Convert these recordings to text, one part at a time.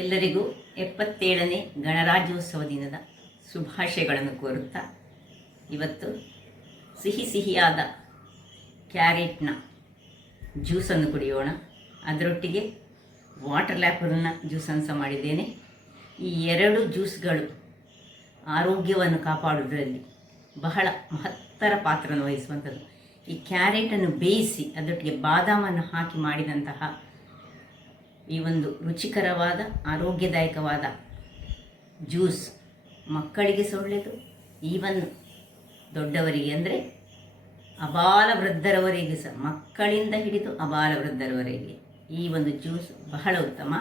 ಎಲ್ಲರಿಗೂ 77ನೇ ಗಣರಾಜ್ಯೋತ್ಸವ ದಿನದ ಶುಭಾಶಯಗಳನ್ನು ಕೋರುತ್ತಾ ಇವತ್ತು ಸಿಹಿಯಾದ ಕ್ಯಾರೆಟ್ನ ಜ್ಯೂಸನ್ನು ಕುಡಿಯೋಣ. ಅದರೊಟ್ಟಿಗೆ ವಾಟರ್ ಆ್ಯಪಲ್ನ ಜ್ಯೂಸನ್ನು ಸಹ ಮಾಡಿದ್ದೇನೆ. ಈ ಎರಡು ಜ್ಯೂಸ್ಗಳು ಆರೋಗ್ಯವನ್ನು ಕಾಪಾಡುವುದರಲ್ಲಿ ಬಹಳ ಮಹತ್ತರ ಪಾತ್ರವನ್ನು ವಹಿಸುವಂಥದ್ದು. ಈ ಕ್ಯಾರೆಟನ್ನು ಬೇಯಿಸಿ ಅದರೊಟ್ಟಿಗೆ ಬಾದಾಮನ್ನು ಹಾಕಿ ಮಾಡಿದಂತಹ ಈ ಒಂದು ರುಚಿಕರವಾದ ಆರೋಗ್ಯದಾಯಕವಾದ ಜ್ಯೂಸ್ ಮಕ್ಕಳಿಗೆ ಸಹ ಒಳ್ಳೆಯದು, ಈವನ್ ದೊಡ್ಡವರಿಗೆ ಅಂದರೆ ಅಬಾಲ ವೃದ್ಧರವರೆಗೆ ಸಹ, ಮಕ್ಕಳಿಂದ ಹಿಡಿದು ಅಬಾಲ ವೃದ್ಧರವರೆಗೆ ಈ ಒಂದು ಜ್ಯೂಸ್ ಬಹಳ ಉತ್ತಮ.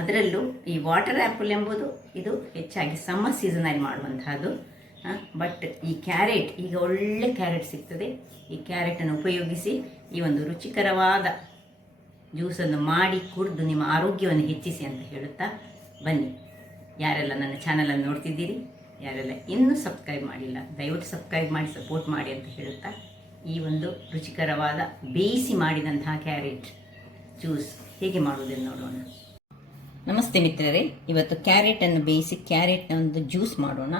ಅದರಲ್ಲೂ ಈ ವಾಟರ್ ಆ್ಯಪಲ್ ಎಂಬುದು ಇದು ಹೆಚ್ಚಾಗಿ ಸಮ್ಮರ್ ಸೀಸನಲ್ಲಿ ಮಾಡುವಂತಹದ್ದು. ಬಟ್ ಈ ಕ್ಯಾರೆಟ್ ಈಗ ಒಳ್ಳೆ ಕ್ಯಾರೆಟ್ ಸಿಗ್ತದೆ. ಈ ಕ್ಯಾರೆಟನ್ನು ಉಪಯೋಗಿಸಿ ಈ ಒಂದು ರುಚಿಕರವಾದ ಜ್ಯೂಸನ್ನು ಮಾಡಿ ಕುಡಿದು ನಿಮ್ಮ ಆರೋಗ್ಯವನ್ನು ಹೆಚ್ಚಿಸಿ ಅಂತ ಹೇಳುತ್ತಾ ಬನ್ನಿ. ಯಾರೆಲ್ಲ ನನ್ನ ಚಾನಲನ್ನು ನೋಡ್ತಿದ್ದೀರಿ, ಯಾರೆಲ್ಲ ಇನ್ನೂ ಸಬ್ಸ್ಕ್ರೈಬ್ ಮಾಡಿಲ್ಲ, ದಯವಿಟ್ಟು ಸಬ್ಸ್ಕ್ರೈಬ್ ಮಾಡಿ ಸಪೋರ್ಟ್ ಮಾಡಿ ಅಂತ ಹೇಳುತ್ತಾ ಈ ಒಂದು ರುಚಿಕರವಾದ ಬೇಯಿಸಿ ಮಾಡಿದಂತಹ ಕ್ಯಾರೆಟ್ ಜ್ಯೂಸ್ ಹೇಗೆ ಮಾಡುವುದನ್ನು ನೋಡೋಣ. ನಮಸ್ತೆ ಮಿತ್ರರೇ, ಇವತ್ತು ಕ್ಯಾರೆಟನ್ನು ಬೇಯಿಸಿ ಕ್ಯಾರೆಟ್ನ ಒಂದು ಜ್ಯೂಸ್ ಮಾಡೋಣ.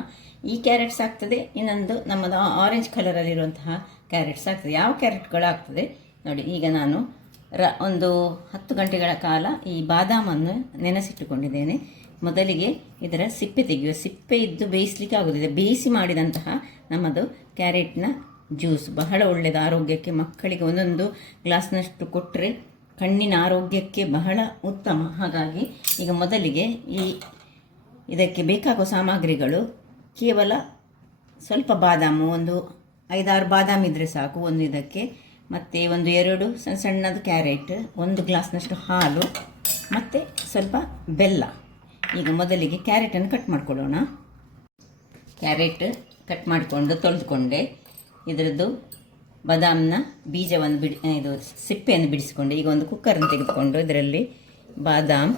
ಈ ಕ್ಯಾರೆಟ್ಸ್ ಆಗ್ತದೆ, ಇನ್ನೊಂದು ನಮ್ಮದು ಆರೆಂಜ್ ಕಲರಲ್ಲಿರುವಂತಹ ಕ್ಯಾರೆಟ್ಸ್ ಆಗ್ತದೆ. ಯಾವ ಕ್ಯಾರೆಟ್ಗಳಾಗ್ತದೆ ನೋಡಿ. ಈಗ ನಾನು ಒಂದು 10 ಗಂಟೆಗಳ ಕಾಲ ಈ ಬಾದಾಮನ್ನು ನೆನೆಸಿಟ್ಟುಕೊಂಡಿದ್ದೇನೆ. ಮೊದಲಿಗೆ ಇದರ ಸಿಪ್ಪೆ ತೆಗೆಯುವ, ಸಿಪ್ಪೆ ಇದ್ದು ಬೇಯಿಸಲಿಕ್ಕೆ ಆಗೋದಿದೆ. ಬೇಯಿಸಿ ಮಾಡಿದಂತಹ ನಮ್ಮದು ಕ್ಯಾರೆಟ್ನ ಜ್ಯೂಸ್ ಬಹಳ ಒಳ್ಳೆಯದು ಆರೋಗ್ಯಕ್ಕೆ. ಮಕ್ಕಳಿಗೆ ಒಂದೊಂದು ಗ್ಲಾಸ್ನಷ್ಟು ಕೊಟ್ಟರೆ ಕಣ್ಣಿನ ಆರೋಗ್ಯಕ್ಕೆ ಬಹಳ ಉತ್ತಮ. ಹಾಗಾಗಿ ಈಗ ಮೊದಲಿಗೆ ಇದಕ್ಕೆ ಬೇಕಾಗುವ ಸಾಮಗ್ರಿಗಳು ಕೇವಲ ಸ್ವಲ್ಪ ಬಾದಾಮು, ಒಂದು 5-6 ಬಾದಾಮಿ ಇದ್ದರೆ ಸಾಕು ಒಂದು ಇದಕ್ಕೆ, ಮತ್ತು 1-2 ಸಣ್ಣದು ಕ್ಯಾರೆಟ್, 1 ಗ್ಲಾಸ್ನಷ್ಟು ಹಾಲು ಮತ್ತು ಸ್ವಲ್ಪ ಬೆಲ್ಲ. ಈಗ ಮೊದಲಿಗೆ ಕ್ಯಾರೆಟನ್ನು ಕಟ್ ಮಾಡಿಕೊಳ್ಳೋಣ. ಕ್ಯಾರೆಟ್ ಕಟ್ ಮಾಡಿಕೊಂಡು ತೊಳೆದುಕೊಂಡೆ, ಇದರದ್ದು ಬಾದಾಮಿನ ಬೀಜವನ್ನು ಇದು ಸಿಪ್ಪೆಯನ್ನು ಬಿಡಿಸಿಕೊಂಡು ಈಗ ಒಂದು ಕುಕ್ಕರನ್ನು ತೆಗೆದುಕೊಂಡು ಇದರಲ್ಲಿ ಬಾದಾಮ್,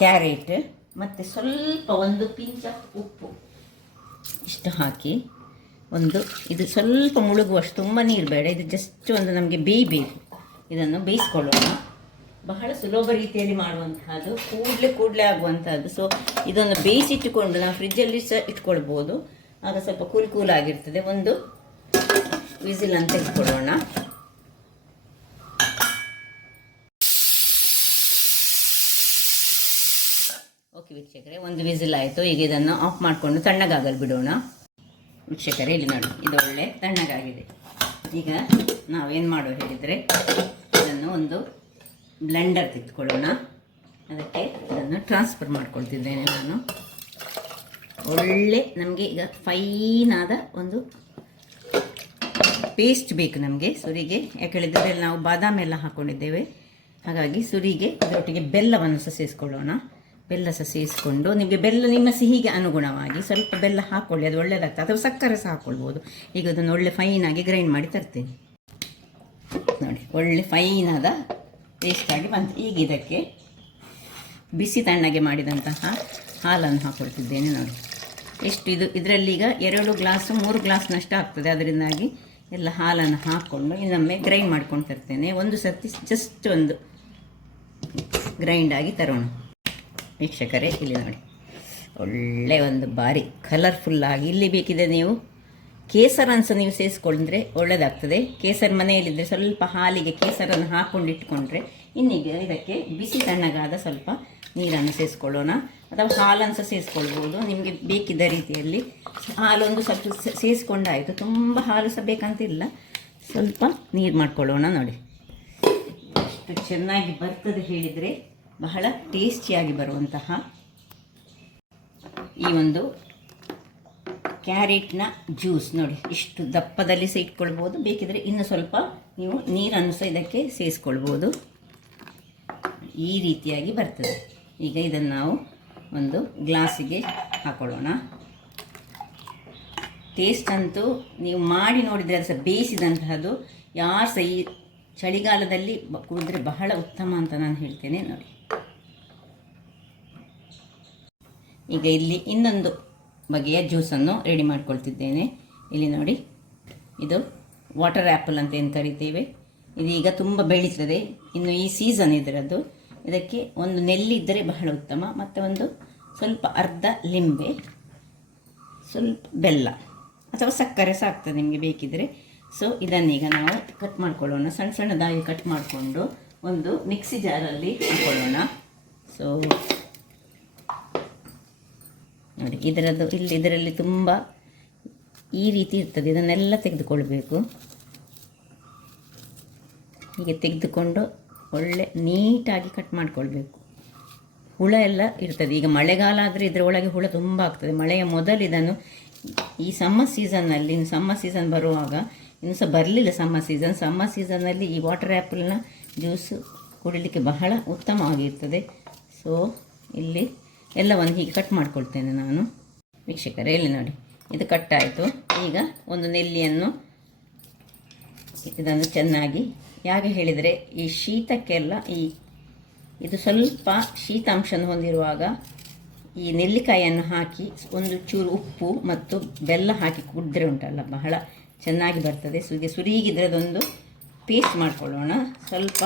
ಕ್ಯಾರೆಟ್ ಮತ್ತು ಸ್ವಲ್ಪ ಒಂದು ಪಿಂಚ್ ಉಪ್ಪು ಇಷ್ಟು ಹಾಕಿ ಇದು ಸ್ವಲ್ಪ ಮುಳುಗುವಷ್ಟು, ತುಂಬ ನೀರು ಬೇಡ, ಇದು ಜಸ್ಟ್ ಒಂದು ನಮಗೆ ಬೇಯಬೇಕು. ಇದನ್ನು ಬೇಯಿಸ್ಕೊಳ್ಳೋಣ. ಬಹಳ ಸುಲಭ ರೀತಿಯಲ್ಲಿ ಮಾಡುವಂತಹದ್ದು, ಕೂಡಲೇ ಆಗುವಂತಹದ್ದು. ಸೊ ಇದನ್ನು ಬೇಯಿಸಿಟ್ಟುಕೊಂಡು ನಾವು ಫ್ರಿಜ್ಜಲ್ಲಿ ಸಹ ಇಟ್ಕೊಳ್ಬೋದು, ಆಗ ಸ್ವಲ್ಪ ಕೂಲಾಗಿರ್ತದೆ. ಒಂದು ವಿಸಿಲ್ ಅಂತ ಇಟ್ಕೊಳ್ಳೋಣ. ಓಕೆ ವೀಕ್ಷಕರೇ, ಒಂದು ವಿಸಿಲ್ ಆಯಿತು. ಈಗ ಇದನ್ನು ಆಫ್ ಮಾಡಿಕೊಂಡು ತಣ್ಣಗಾಗಲು ಬಿಡೋಣ. ವೀಕ್ಷಕರೇ, ಇಲ್ಲಿ ನೋಡಿ, ಇದು ಒಳ್ಳೆ ತಣ್ಣಗಾಗಿದೆ. ಈಗ ನಾವೇನು ಮಾಡೋ ಹೇಳಿದರೆ ಇದನ್ನು ಒಂದು ಬ್ಲೆಂಡರ್ ತೆಗೆದುಕೊಳ್ಳೋಣ. ಅದಕ್ಕೆ ಇದನ್ನು ಟ್ರಾನ್ಸ್ಫರ್ ಮಾಡ್ಕೊಳ್ತಿದ್ದೇನೆ ನಾನು. ಒಳ್ಳೆ ನಮಗೆ ಈಗ ಫೈನಾದ ಒಂದು ಪೇಸ್ಟ್ ಬೇಕು ನಮಗೆ ಸುರಿಗೆ. ಯಾಕೆ ಹೇಳಿದರೆ ನಾವು ಬಾದಾಮಿ ಎಲ್ಲ ಹಾಕ್ಕೊಂಡಿದ್ದೇವೆ, ಹಾಗಾಗಿ ಸುರಿಗೆ ಇದರೊಟ್ಟಿಗೆ ಬೆಲ್ಲವನ್ನು ಸಹ ಸೇರಿಸ್ಕೊಳ್ಳೋಣ. ಬೆಲ್ಲ ಸಹ ಸೇರಿಸ್ಕೊಂಡು, ನಿಮಗೆ ಬೆಲ್ಲ ನಿಮ್ಮ ಸಿಹಿಗೆ ಅನುಗುಣವಾಗಿ ಸ್ವಲ್ಪ ಬೆಲ್ಲ ಹಾಕ್ಕೊಳ್ಳಿ, ಅದು ಒಳ್ಳೆಯದಾಗ್ತದೆ. ಅಥವಾ ಸಕ್ಕರೆ ಸಹ ಹಾಕ್ಕೊಳ್ಬೋದು. ಈಗ ಅದನ್ನು ಒಳ್ಳೆ ಫೈನಾಗಿ ಗ್ರೈಂಡ್ ಮಾಡಿ ತರ್ತೇನೆ ನೋಡಿ. ಒಳ್ಳೆ ಫೈನಾದ ಪೇಸ್ಟಾಗಿ ಬಂತು. ಈಗ ಇದಕ್ಕೆ ಬಿಸಿ ತಣ್ಣಗೆ ಮಾಡಿದಂತಹ ಹಾಲನ್ನು ಹಾಕ್ಕೊಳ್ತಿದ್ದೇನೆ ನೋಡಿ. ಎಷ್ಟು ಇದರಲ್ಲಿ ಈಗ 2 ಗ್ಲಾಸು 3 ಗ್ಲಾಸ್ನಷ್ಟು ಆಗ್ತದೆ. ಅದರಿಂದಾಗಿ ಎಲ್ಲ ಹಾಲನ್ನು ಹಾಕ್ಕೊಂಡು ಇನ್ನೊಮ್ಮೆ ಗ್ರೈಂಡ್ ಮಾಡ್ಕೊಂಡು ತರ್ತೇನೆ. ಒಂದು ಸರ್ತಿ ಜಸ್ಟ್ ಒಂದು ಗ್ರೈಂಡಾಗಿ ತರೋಣ. ವೀಕ್ಷಕರೇ, ಇಲ್ಲಿ ನೋಡಿ, ಒಳ್ಳೆ ಒಂದು ಬಾರಿ ಕಲರ್ಫುಲ್ಲಾಗಿ. ಇಲ್ಲಿ ಬೇಕಿದೆ ನೀವು ಕೇಸರನ್ನು ಸಹ ನೀವು ಸೇರಿಸ್ಕೊಂಡ್ರೆ ಒಳ್ಳೆಯದಾಗ್ತದೆ. ಕೇಸರ ಮನೆಯಲ್ಲಿದ್ದರೆ ಸ್ವಲ್ಪ ಹಾಲಿಗೆ ಕೇಸರನ್ನು ಹಾಕ್ಕೊಂಡಿಟ್ಕೊಂಡ್ರೆ, ಇನ್ನೀಗ ಇದಕ್ಕೆ ಬಿಸಿ ತಣ್ಣಗಾದ ಸ್ವಲ್ಪ ನೀರನ್ನು ಸೇರಿಸ್ಕೊಳ್ಳೋಣ. ಅಥವಾ ಹಾಲನ್ನು ಸಹ ಸೇರಿಸ್ಕೊಳ್ಬೋದು ನಿಮಗೆ ಬೇಕಿದ್ದ ರೀತಿಯಲ್ಲಿ. ಹಾಲೊಂದು ಸ್ವಲ್ಪ ಸೇರಿಸ್ಕೊಂಡಾಯಿತು, ತುಂಬ ಹಾಲು ಸಹ ಬೇಕಂತಿಲ್ಲ, ಸ್ವಲ್ಪ ನೀರು ಮಾಡ್ಕೊಳ್ಳೋಣ ನೋಡಿ. ಎಷ್ಟು ಚೆನ್ನಾಗಿ ಬರ್ತದೆ ಹೇಳಿದರೆ, ಬಹಳ ಟೇಸ್ಟಿಯಾಗಿ ಬರುವಂತಹ ಈ ಒಂದು ಕ್ಯಾರೆಟ್ನ ಜ್ಯೂಸ್ ನೋಡಿ. ಇಷ್ಟು ದಪ್ಪದಲ್ಲಿ ಸಹ ಇಟ್ಕೊಳ್ಬೋದು, ಬೇಕಿದ್ರೆ ಇನ್ನು ಸ್ವಲ್ಪ ನೀವು ನೀರನ್ನು ಸಹ ಇದಕ್ಕೆ ಸೇರಿಸ್ಕೊಳ್ಬೋದು. ಈ ರೀತಿಯಾಗಿ ಬರ್ತದೆ. ಈಗ ಇದನ್ನು ನಾವು ಒಂದು ಗ್ಲಾಸಿಗೆ ಹಾಕೊಳ್ಳೋಣ. ಟೇಸ್ಟ್ ಅಂತೂ ನೀವು ಮಾಡಿ ನೋಡಿದರೆ ಅದು ಸಹ ಬೇಯಿಸಿದಂತಹದ್ದು. ಯಾರು ಸಹ ಈ ಚಳಿಗಾಲದಲ್ಲಿ ಕುಡಿದ್ರೆ ಬಹಳ ಉತ್ತಮ ಅಂತ ನಾನು ಹೇಳ್ತೇನೆ ನೋಡಿ. ಈಗ ಇಲ್ಲಿ ಇನ್ನೊಂದು ಬಗೆಯ ಜ್ಯೂಸನ್ನು ರೆಡಿ ಮಾಡ್ಕೊಳ್ತಿದ್ದೇನೆ. ಇಲ್ಲಿ ನೋಡಿ, ಇದು ವಾಟರ್ ಆ್ಯಪಲ್ ಅಂತ ಏನು ಕರಿತೇವೆ, ಇದೀಗ ತುಂಬ ಬೆಳೀತದೆ. ಇನ್ನು ಈ ಸೀಸನ್ ಇದರದ್ದು. ಇದಕ್ಕೆ ಒಂದು ನೆಲ್ಲಿದ್ದರೆ ಬಹಳ ಉತ್ತಮ, ಮತ್ತು ಒಂದು ಸ್ವಲ್ಪ ಅರ್ಧ ಲಿಂಬೆ, ಸ್ವಲ್ಪ ಬೆಲ್ಲ ಅಥವಾ ಸಕ್ಕರೆ ಸಾಕ್ತದೆ ನಿಮಗೆ ಬೇಕಿದ್ದರೆ. ಸೊ ಇದನ್ನೀಗ ನಾವು ಕಟ್ ಮಾಡ್ಕೊಳ್ಳೋಣ. ಸಣ್ಣ ಸಣ್ಣದಾಗಿ ಕಟ್ ಮಾಡಿಕೊಂಡು ಒಂದು ಮಿಕ್ಸಿ ಜಾರಲ್ಲಿ ಹಾಕ್ಕೊಳ್ಳೋಣ. ಸೊ ನೋಡಿ, ಇದರಲ್ಲಿ ತುಂಬ ಈ ರೀತಿ ಇರ್ತದೆ. ಇದನ್ನೆಲ್ಲ ತೆಗೆದುಕೊಳ್ಬೇಕು. ಹೀಗೆ ತೆಗೆದುಕೊಂಡು ಒಳ್ಳೆ ನೀಟಾಗಿ ಕಟ್ ಮಾಡಿಕೊಳ್ಬೇಕು. ಹುಳ ಎಲ್ಲ ಇರ್ತದೆ. ಈಗ ಮಳೆಗಾಲ ಆದರೆ ಇದರ ಒಳಗೆ ಹುಳ ತುಂಬ ಆಗ್ತದೆ. ಮಳೆಯ ಮೊದಲು ಇದನ್ನು ಈ ಸಮ್ಮರ್ ಸೀಸನ್ನಲ್ಲಿ, ಸಮ್ಮರ್ ಸೀಸನ್ ಬರುವಾಗ, ಇನ್ನೂ ಸಹ ಬರಲಿಲ್ಲ ಸಮ್ಮರ್ ಸೀಸನ್ನಲ್ಲಿ ಈ ವಾಟರ್ ಆ್ಯಪಲ್ನ ಜ್ಯೂಸು ಕುಡಿಲಿಕ್ಕೆ ಬಹಳ ಉತ್ತಮವಾಗಿರ್ತದೆ. ಸೊ ಇಲ್ಲಿ ಎಲ್ಲವನ್ನು ಹೀಗೆ ಕಟ್ ಮಾಡ್ಕೊಳ್ತೇನೆ ನಾನು. ವೀಕ್ಷಕರೇ, ಇಲ್ಲಿ ನೋಡಿ, ಇದು ಕಟ್ಟಾಯಿತು. ಈಗ ಒಂದು ನೆಲ್ಲಿಯನ್ನು ಇದನ್ನು ಚೆನ್ನಾಗಿ, ಯಾಕೆ ಹೇಳಿದರೆ ಈ ಶೀತಕ್ಕೆಲ್ಲ ಇದು ಸ್ವಲ್ಪ ಶೀತಾಂಶವನ್ನು ಹೊಂದಿರುವಾಗ ಈ ನೆಲ್ಲಿಕಾಯಿಯನ್ನು ಹಾಕಿ ಒಂದು ಚೂರು ಉಪ್ಪು ಮತ್ತು ಬೆಲ್ಲ ಹಾಕಿ ಕುಡಿದ್ರೆ ಉಂಟಲ್ಲ, ಬಹಳ ಚೆನ್ನಾಗಿ ಬರ್ತದೆ. ಸುರಿಗಿದ್ರೆ ಅದೊಂದು ಪೇಸ್ಟ್ ಮಾಡ್ಕೊಳ್ಳೋಣ. ಸ್ವಲ್ಪ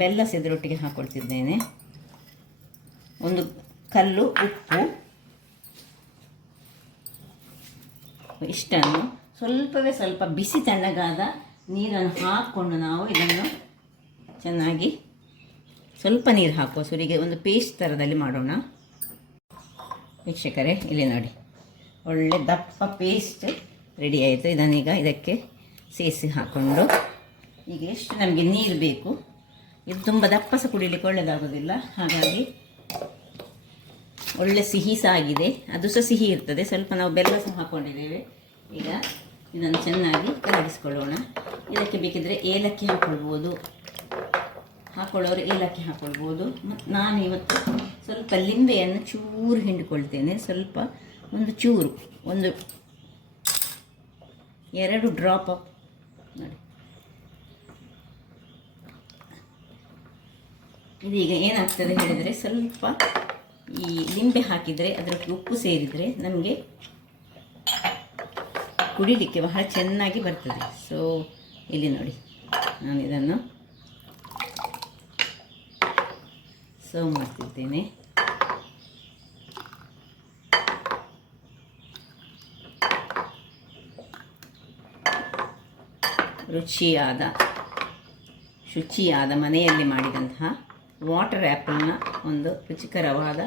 ಬೆಲ್ಲ ಇದರೊಟ್ಟಿಗೆ ಹಾಕ್ಕೊಳ್ತಿದ್ದೇನೆ. ಒಂದು ಕಲ್ಲು ಉಪ್ಪು, ಇಷ್ಟನ್ನು ಸ್ವಲ್ಪವೇ ಸ್ವಲ್ಪ ಬಿಸಿ ತಣ್ಣಗಾದ ನೀರನ್ನು ಹಾಕ್ಕೊಂಡು ನಾವು ಇದನ್ನು ಚೆನ್ನಾಗಿ ಸ್ವಲ್ಪ ನೀರು ಹಾಕುವ ಸುರಿಗೆ ಒಂದು ಪೇಸ್ಟ್ ಥರದಲ್ಲಿ ಮಾಡೋಣ. ವೀಕ್ಷಕರೇ, ಇಲ್ಲಿ ನೋಡಿ, ಒಳ್ಳೆ ದಪ್ಪ ಪೇಸ್ಟ್ ರೆಡಿ ಆಯಿತು. ಇದನ್ನೀಗ ಇದಕ್ಕೆ ಸೇರಿಸಿ ಹಾಕ್ಕೊಂಡು, ಈಗ ಎಷ್ಟು ನಮಗೆ ನೀರು ಬೇಕು, ಇದು ತುಂಬ ದಪ್ಪ ಸಹ ಕುಡಿಲಿಕ್ಕೆ ಒಳ್ಳೆಯದಾಗೋದಿಲ್ಲ. ಹಾಗಾಗಿ ಒಳ್ಳೆ ಸಿಹಿ ಸಹ ಆಗಿದೆ, ಅದು ಸಹ ಸಿಹಿ ಇರ್ತದೆ. ಸ್ವಲ್ಪ ನಾವು ಬೆಲ್ಲ ಸಹ ಹಾಕ್ಕೊಂಡಿದ್ದೇವೆ. ಈಗ ಇದನ್ನು ಚೆನ್ನಾಗಿ ಕರಗಿಸ್ಕೊಳ್ಳೋಣ. ಇದಕ್ಕೆ ಬೇಕಿದ್ದರೆ ಏಲಕ್ಕಿ ಹಾಕ್ಕೊಳ್ಬೋದು, ಹಾಕ್ಕೊಳ್ಳೋರು ಏಲಕ್ಕಿ ಹಾಕ್ಕೊಳ್ಬೋದು. ಮತ್ತು ನಾನು ಇವತ್ತು ಸ್ವಲ್ಪ ಲಿಂಬೆಯನ್ನು ಚೂರು ಹಿಂಡಿಕೊಳ್ತೇನೆ. ಸ್ವಲ್ಪ ಒಂದು ಚೂರು, ಒಂದು 2 ಡ್ರಾಪ್ ನೋಡಿ. ಇದೀಗ ಏನಾಗ್ತದೆ ಹೇಳಿದರೆ, ಸ್ವಲ್ಪ ಈ ಲಿಂಬೆ ಹಾಕಿದರೆ ಅದಕ್ಕೆ ಉಪ್ಪು ಸೇರಿದರೆ ನಮಗೆ ಕುಡಿಲಿಕ್ಕೆ ಬಹಳ ಚೆನ್ನಾಗಿ ಬರ್ತದೆ. ಸೊ ಇಲ್ಲಿ ನೋಡಿ, ನಾನು ಇದನ್ನು ಸರ್ವ್ ಮಾಡ್ತಿದ್ದೇನೆ. ಶುಚಿಯಾದ ಮನೆಯಲ್ಲಿ ಮಾಡಿದಂತಹ ವಾಟರ್ ಆ್ಯಪಲ್ನ ಒಂದು ರುಚಿಕರವಾದ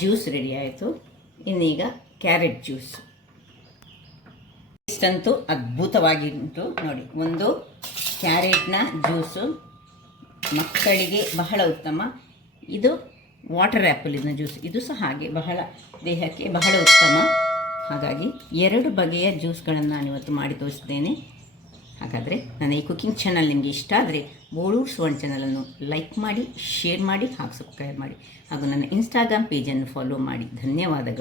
ಜ್ಯೂಸ್ ರೆಡಿ ಆಯಿತು. ಇನ್ನೀಗ ಕ್ಯಾರೆಟ್ ಜ್ಯೂಸ್. ಇಷ್ಟಂತೂ ಅದ್ಭುತವಾಗಿ ಉಂಟು ನೋಡಿ. ಒಂದು ಕ್ಯಾರೆಟ್ನ ಜ್ಯೂಸು ಮಕ್ಕಳಿಗೆ ಬಹಳ ಉತ್ತಮ. ಇದು ವಾಟರ್ ಆ್ಯಪಲಿನ ಜ್ಯೂಸ್, ಇದು ಸಹ ಹಾಗೆ ಬಹಳ ದೇಹಕ್ಕೆ ಬಹಳ ಉತ್ತಮ. ಹಾಗಾಗಿ 2 ಬಗೆಯ ಜ್ಯೂಸ್ಗಳನ್ನು ನಾನಿವತ್ತು ಮಾಡಿ ತೋರಿಸಿದ್ದೇನೆ. ಹಾಗಾದರೆ ನನ್ನ ಈ ಕುಕಿಂಗ್ ಚಾನಲ್ ನಿಮಗೆ ಇಷ್ಟ ಆದರೆ ಬೋಳೂರು ಸುವರ್ಣ ಚಾನಲನ್ನು ಲೈಕ್ ಮಾಡಿ, ಶೇರ್ ಮಾಡಿ ಹಾಗೂ ಸಬ್ಸ್ಕ್ರೈಬ್ ಮಾಡಿ ಹಾಗೂ ನನ್ನ ಇನ್ಸ್ಟಾಗ್ರಾಮ್ ಪೇಜನ್ನು ಫಾಲೋ ಮಾಡಿ. ಧನ್ಯವಾದಗಳು.